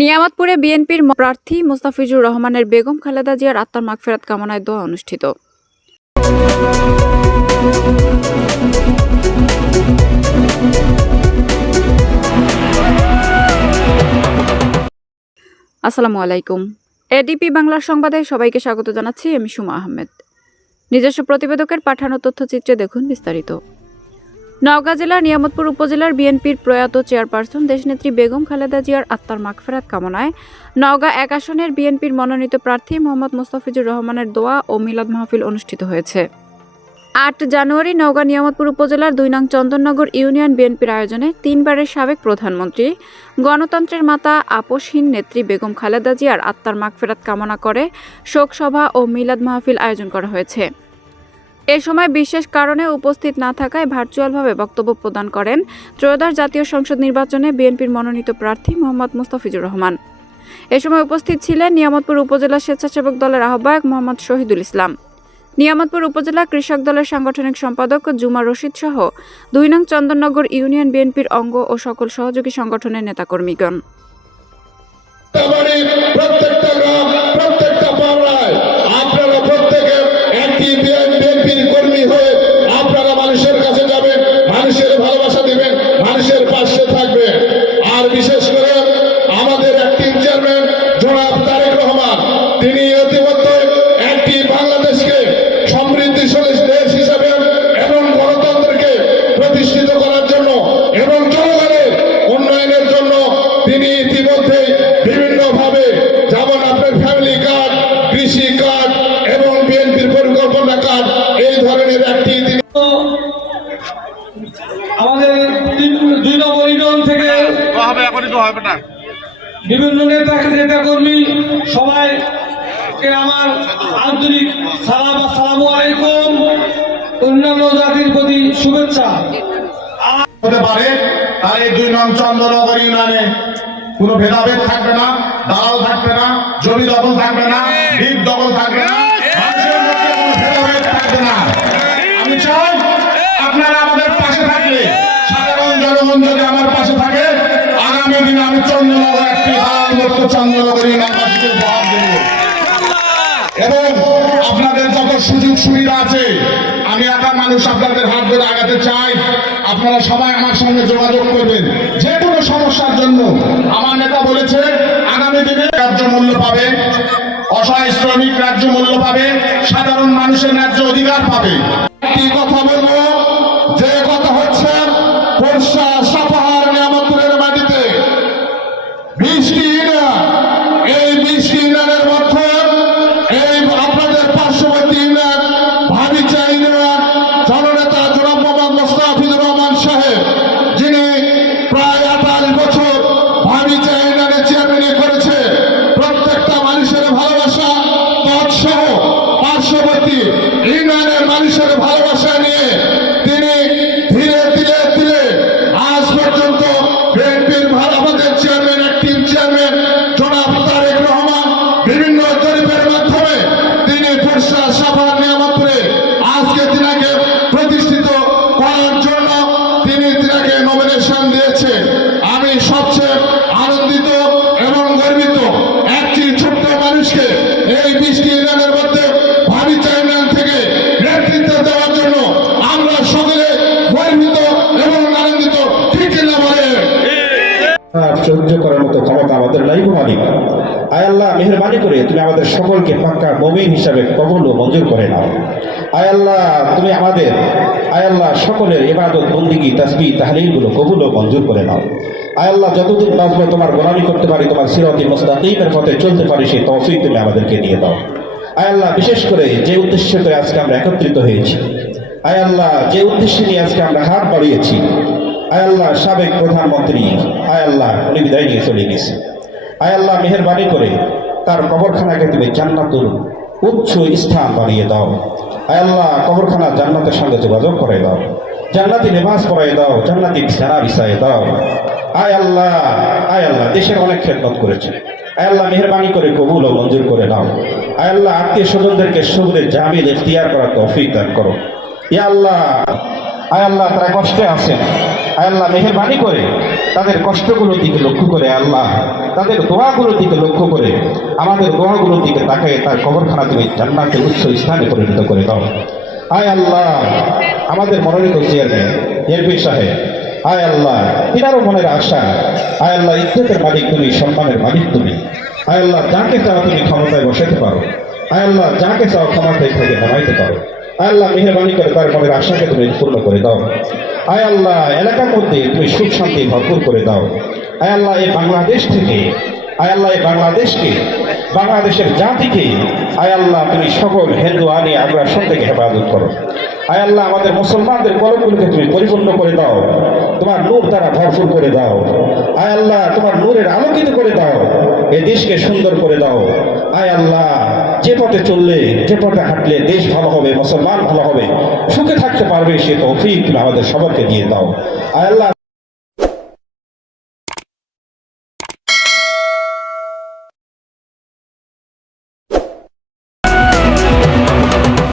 নিয়ামতপুরে বিএনপির প্রার্থী মোস্তাফিজুর রহমানের বেগম খালেদা জিয়ার আত্মার মাগফিরাত কামনায় দোয়া অনুষ্ঠিত। আসসালামু আলাইকুম। এডিপি বাংলার সংবাদে সবাইকে স্বাগত জানাচ্ছি। আমি সুমা আহমেদ। নিজস্ব প্রতিবেদকের পাঠানো তথ্যচিত্রে দেখুন বিস্তারিত। নওগাঁ জেলার নিয়ামতপুর উপজেলার বিএনপির প্রয়াত চেয়ারপারসন দেশনেত্রী বেগম খালেদা জিয়ার আত্মার মাগফিরাত কামনায় নওগাঁ ১ আসনের বিএনপির মনোনীত প্রার্থী মোহাম্মদ মোস্তাফিজুর রহমানের দোয়া ও মিলাদ মাহফিল অনুষ্ঠিত হয়েছে। ৮ জানুয়ারি নওগাঁ নিয়ামতপুর উপজেলার ২ নং চন্দননগর ইউনিয়ন বিএনপির আয়োজনে ৩ বারের সাবেক প্রধানমন্ত্রী, গণতন্ত্রের মাতা আপসহীন নেত্রী বেগম খালেদা জিয়ার আত্মার মাগফিরাত কামনা করে শোকসভা ও মিলাদ মাহফিল আয়োজন করা হয়েছে। এ সময় বিশেষ কারণে উপস্থিত না থাকায় ভার্চুয়ালভাবে বক্তব্য প্রদান করেন ত্রয়োদশ জাতীয় সংসদ নির্বাচনে বিএনপির মনোনীত প্রার্থী মোহাম্মদ মোস্তাফিজুর রহমান। এ সময় উপস্থিত ছিলেন নিয়ামতপুর উপজেলা স্বেচ্ছাসেবক দলের আহ্বায়ক মোহাম্মদ শহীদুল ইসলাম, নিয়ামতপুর উপজেলা কৃষক দলের সাংগঠনিক সম্পাদক জুমা রশিদ সহ ২ নং চন্দননগর ইউনিয়ন বিএনপির অঙ্গ ও সকল সহযোগী সংগঠনের নেতাকর্মীগণ। বিশেষ করে আমাদের অ্যাক্টিভ চেয়ারম্যান জনাব তারেক রহমান, তিনি ইতিমধ্যে একটি বাংলাদেশকে সমৃদ্ধিশালী দেশ হিসাবে এবং গণতন্ত্রকে প্রতিষ্ঠিত করার জন্য এবং জনগণের উন্নয়নের জন্য তিনি ইতিমধ্যে বিভিন্নভাবে, যেমন আপনার ফ্যামিলি কার্ড, কৃষি কার্ড এবং বিএনপির পরিকল্পনা কার্ড, এই ধরনের একটি আমাদের ২ নম্বর ইউনিয়ন থেকে বিভিন্ন নেতাকর্মী সবাইকে আমার আন্তরিক সালাম, আসসালামু আলাইকুম। অন্যান্য জাতির প্রতি শুভেচ্ছা। হতে পারে তার এই ২ নং চন্দ্রনগর ইউনিয়নে কোনো ভেদাভেদ থাকবে না, দালাল থাকবে না, জমি দখল থাকবে না, ভিট দখল থাকবে না, মানুষের মধ্যে কোনো ভেদাভেদ থাকবে না। আমি চাই আপনারা আমাদের পাশে থাকলে, সাধারণ জনগণ যদি আমার পাশে থাকে, আগামী দিনে আমি চন্দ্রনগর একটি দালাল মুক্ত চন্দ্রনগর ইউনিয়নবাসীকে উপহার দেব এবং আপনাদের যত সুযোগ সুবিধা আছে, আমি একা মানুষ আপনাদের হাত ধরে আগাতে চাই। আপনারা সবাই আমার সঙ্গে যোগাযোগ করবেন যে কোনো সমস্যার জন্য। আমার নেতা বলেছে আগামী দিনে ন্যায্য মূল্য পাবে, অসহায় শ্রমিক ন্যায্য মূল্য পাবে, সাধারণ মানুষের ন্যায্য অধিকার পাবে। কি কথা বলবো, যে কথা হচ্ছে বর্ষা সাপাহার নিয়ামতপুরের মাটিতে 20টি ইউনিয়ন, এই 20টি ইউনিয়নের মধ্যে এই আপনাদের পার্শ্ববর্তী ইউনিয়ন ভাবিচা ইউনিয়ন জননেতা জনাব মোহাম্মদ মোস্তাফিজুর রহমান সাহেব, যিনি প্রায় 28 বছর ভাবিচা ইউনিয়নের চেয়ারম্যানি করেছে, প্রত্যেকটা মানুষের ভালোবাসা তৎসহ পার্শ্ববর্তী ইউনিয়নের মানুষের ভালোবাসা নিয়ে তিনি ধীরে ধীরে ধীরে আজ পর্যন্ত বিএনপির আমাদের চেয়ারম্যান, অ্যাক্টিভ চেয়ারম্যান জনাব তারেক রহমান বিভিন্ন জরিপের মাধ্যমে তিনি বর্ষা সাভার নিয়ামতপুরে আজকে তিনাকে প্রতিষ্ঠিত করার জন্য তিনি তিনাকে নমিনেশন দিয়েছে। আমি সবচেয়ে আনন্দিত এবং গর্বিত একটি ছোট্ট মানুষকে এই 20টি ইউনিয়নের মধ্যে ভাবিচা ইউনিয়ন থেকে নেতৃত্ব দেওয়ার জন্য আমরা সকলে গর্বিত এবং আনন্দিত। ঠিক না বলে সহ্য করার মতো ক্ষমতা আমাদের নাই গো মালিক। আয় আল্লাহ, মেহেরবানি করে তুমি আমাদের সকলকে পাক্কা মুমিন হিসাবে কবুল ও মঞ্জুর করে নাও। আয় আল্লাহ, তুমি আমাদের আয় আল্লাহ সকলের ইবাদত, বন্দিগি, তাসবিহ, তাহলিলগুলো কবুল ও মঞ্জুর করে নাও। আয় আল্লাহ, যতদিন বাঁচবো তোমার গোলামি করতে পারি, তোমার সিরাতে মুস্তাকিমের পথে চলতে পারি, সেই তৌফিক তুমি আমাদেরকে দিয়ে দাও। আয় আল্লাহ, বিশেষ করে যে উদ্দেশ্য করে আজকে আমরা একত্রিত হয়েছি, আয় আল্লাহ, যে উদ্দেশ্য নিয়ে আজকে আমরা হাত বাড়িয়েছি, আয় আল্লাহ, সাবেক প্রধানমন্ত্রী আয় আল্লাহ উনি বিদায় নিয়ে চলে গেছে। আয় আল্লাহ, মেহেরবানি করে তার কবরখানাকে তুমি জান্নাতুল উচ্চ স্থান বানিয়ে দাও। আয় আল্লাহ, কবরখানা জান্নাতের সঙ্গে যোগাযোগ করে দাও, জান্নাতি লেবাস পরাই দাও, জান্নাতি বিছানা বিছাই দাও। আয় আল্লাহ, আয় আল্লাহ, দেশের অনেক খেদমত করেছে, আয় আল্লাহ মেহেরবানি করে কবুল ও মঞ্জুর করে নাও। আয় আল্লাহ, আত্মীয় স্বজনদেরকে সবুরের জামিল ইখতিয়ার করার তৌফিক দান করো। ইয়া আল্লাহ, আয় আল্লাহ, তারা কষ্টে আছেন, আয় আল্লাহ মেহেরবানি করে তাদের কষ্টগুলোর দিকে লক্ষ্য করে আল্লাহ তাদের দোয়াগুলোর দিকে লক্ষ্য করে আমাদের দোয়াগুলোর দিকে তাকায় তার কবরখানা তুমি জান্নাতের উচ্চ স্থানে পরিণত করে দাও। আয় আল্লাহ, আমাদের মনোনীত চেয়ারম্যান এমপি সাহেব, আয় আল্লাহ, তিনারও মনের আশা, আয় আল্লাহ, ইজ্জতের মালিক তুমি, সম্মানের মালিক তুমি। আয় আল্লাহ, যাকে চাও তুমি ক্ষমতায় বসাতে পারো। আয় আল্লাহ, যাকে চাও ক্ষমতায় থেকে নামাইতে পারো। আয় আল্লাহ, মেহরবানি করে তার মনের আশাকে তুমি পূর্ণ করে দাও। আয় আল্লাহ, এলাকার মধ্যে তুমি সুখ শান্তি ভরপুর করে দাও। আয় আল্লাহ, এই বাংলাদেশ থেকে, আয় আল্লাহ, এই বাংলাদেশকে, বাংলাদেশের জাতিকে, আয় আল্লাহ, তুমি সকল হিন্দু আনি আগ্রাসন থেকে হেফাজত করো। আয় আল্লাহ, আমাদের মুসলমানদের কলমগুলোকে তুমি পরিপূর্ণ করে দাও, তোমার নূর দ্বারা ভরপুর করে দাও। আয় আল্লাহ, তোমার নূরের আলোকিত করে দাও, এই দেশকে সুন্দর করে দাও। আয় আল্লাহ, যে পথে চললে, যে পথে হাঁটলে দেশ ভালো হবে, মুসলমান ভালো হবে, সুখে থাকতে পারবে, সে তৌফিক তুমি আমাদের সবাইকে দিয়ে দাও। আয় আল্লাহ,